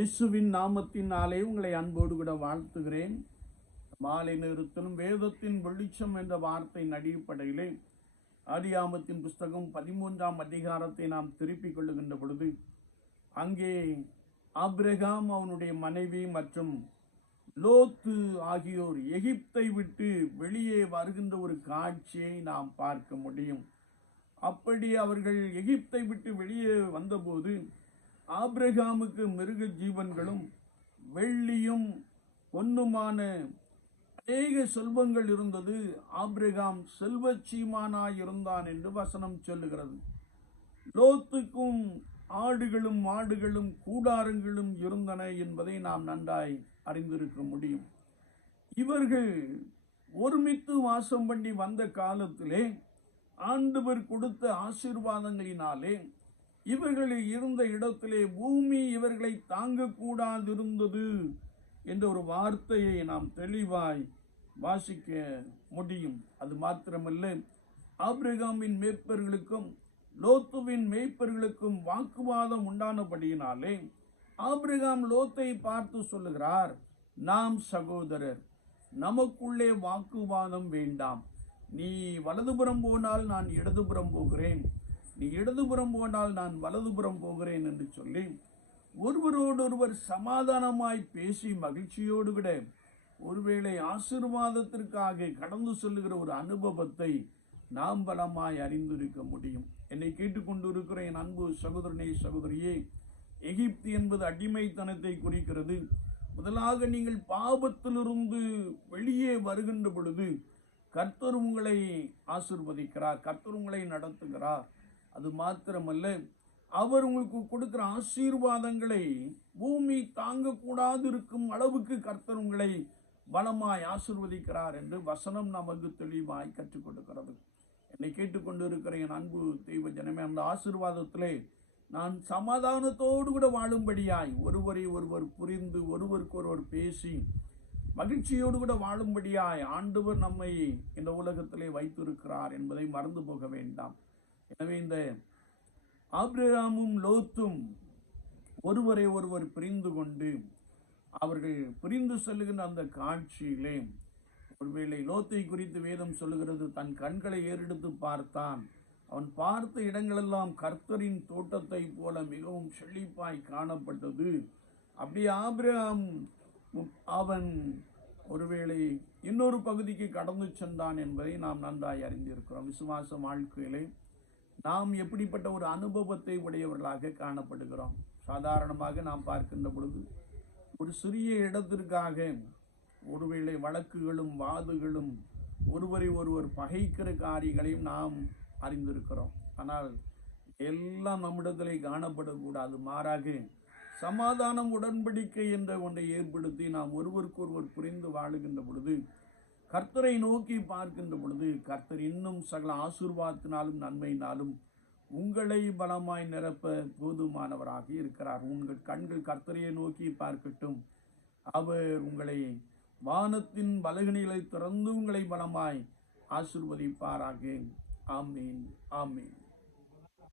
இயேசுவின் நாமத்தினாலே உங்களை அன்போடு கூட வாழ்த்துகிறேன். மாலை நேரத்திலும் வேதத்தின் வெளிச்சம் என்ற வார்த்தையின் அடிப்படையிலே ஆதியாமத்தின் புஸ்தகம் பதிமூன்றாம் அதிகாரத்தை நாம் திருப்பிக் கொள்ளுகின்ற பொழுது அங்கே ஆப்ரஹாம் அவனுடைய மனைவி மற்றும் லோத்து ஆகியோர் எகிப்தை விட்டு வெளியே வருகின்ற ஒரு காட்சியை நாம் பார்க்க முடியும். அப்படி அவர்கள் எகிப்தை விட்டு வெளியே வந்தபோது ஆப்ரஹாமுக்கு மிருக ஜீவன்களும் வெள்ளியும் பொன்னுமான அநேக செல்வங்கள் இருந்தது. ஆப்ரஹாம் செல்வ இருந்தான் என்று வசனம் சொல்லுகிறது. லோத்துக்கும் ஆடுகளும் மாடுகளும் கூடாரங்களும் இருந்தன என்பதை நாம் நன்றாய் அறிந்திருக்க முடியும். இவர்கள் ஒருமித்து வாசம் பண்ணி வந்த காலத்திலே ஆண்டவர் கொடுத்த ஆசீர்வாதங்களினாலே இவர்கள் இருந்த இடத்திலே பூமி இவர்களை தாங்கக்கூடாதிருந்தது என்ற ஒரு வார்த்தையை நாம் தெளிவாய் வாசிக்க முடியும். அது மாத்திரமல்ல ஆப்ரகாமின் மேய்ப்பர்களுக்கும் லோத்துவின் மேய்ப்பர்களுக்கும் வாக்குவாதம் உண்டானபடியினாலே ஆப்ரகாம் லோத்தை பார்த்து சொல்லுகிறார் நாம் சகோதரர் நமக்குள்ளே வாக்குவாதம் வேண்டாம். நீ வலதுபுறம் போனால் நான் இடதுபுறம் போகிறேன். நீ இடதுபுறம் போனால் நான் வலதுபுறம் போகிறேன் என்று சொல்லி ஒருவரோடொருவர் சமாதானமாய் பேசி மகிழ்ச்சியோடு விட ஒருவேளை ஆசீர்வாதத்திற்காக கடந்து செல்லுகிற ஒரு அனுபவத்தை நாம் பலமாய் அறிந்திருக்க முடியும். என்னை கேட்டுக்கொண்டிருக்கிற என் அன்பு சகோதரனே சகோதரியே எகிப்து என்பது அடிமைத்தனத்தை குறிக்கிறது. முதலாக நீங்கள் பாவத்திலிருந்து வெளியே வருகின்ற பொழுது கர்த்தர் உங்களை ஆசிர்வதிக்கிறார் கர்த்தர் உங்களை நடத்துகிறார். அது மாத்திரமல்ல அவர் உங்களுக்கு கொடுக்குற ஆசீர்வாதங்களை பூமி தாங்கக்கூடாது இருக்கும் அளவுக்கு கர்த்தர் உங்களை பலமாய் ஆசிர்வதிக்கிறார் என்று வசனம் நமக்கு தெளிவாய் கற்றுக் கொடுக்கிறது என்னை கேட்டுக்கொண்டு இருக்கிற என் அன்பு தெய்வ ஜனமே அந்த ஆசீர்வாதத்திலே நான் சமாதானத்தோடு கூட வாழும்படியாய் ஒருவரை ஒருவர் புரிந்து ஒருவருக்கு ஒருவர் பேசி மகிழ்ச்சியோடு கூட வாழும்படியாய் ஆண்டவர் நம்மை இந்த உலகத்திலே வைத்திருக்கிறார் என்பதை மறந்து போக வேண்டாம். எனவே இந்த ஆப்ரஹாமும் லோத்தும் ஒருவரை ஒருவர் பிரிந்து கொண்டு அவர்கள் பிரிந்து செல்லுகின்ற அந்த காட்சியிலே ஒருவேளை லோத்தை குறித்து வேதம் சொல்லுகிறது தன் கண்களை ஏறெடுத்து பார்த்தான். அவன் பார்த்த இடங்களெல்லாம் கர்த்தரின் தோட்டத்தை போல மிகவும் செழிப்பாய் காணப்பட்டது. அப்படி ஆபிரகாம் அவன் ஒருவேளை இன்னொரு பகுதிக்கு கடந்து சென்றான் என்பதை நாம் நன்றாய் அறிந்திருக்கிறோம். விசுவாச வாழ்க்கையிலே நாம் எப்படிப்பட்ட ஒரு அனுபவத்தை உடையவர்களாக காணப்படுகிறோம்? சாதாரணமாக நாம் பார்க்கின்ற பொழுது ஒரு சிறிய இடத்திற்காக ஒருவேளை வழக்குகளும் வாதுகளும் ஒருவரை ஒருவர் பகைக்கிற காரியங்களையும் நாம் அறிந்திருக்கிறோம். ஆனால் எல்லாம் நம்மிடத்திலே காணப்படக்கூடாது. மாறாக சமாதானம் உடன்படிக்கை என்ற ஒன்றை ஏற்படுத்தி நாம் ஒருவருக்கொருவர் புரிந்து வாழுகின்ற பொழுது கர்த்தரை நோக்கி பார்க்கின்ற பொழுது கர்த்தர் இன்னும் சகல ஆசீர்வாதத்தினாலும் நன்மையினாலும் உங்களை பலமாய் நிரப்ப போதுமானவராக இருக்கிறார். உங்கள் கண்கள் கர்த்தரையை நோக்கி பார்க்கட்டும். அவர் உங்களை வானத்தின் பலகணிகளை திறந்து உங்களை பலமாய் ஆசிர்வதிப்பாராக. ஆமீன் ஆமீன்.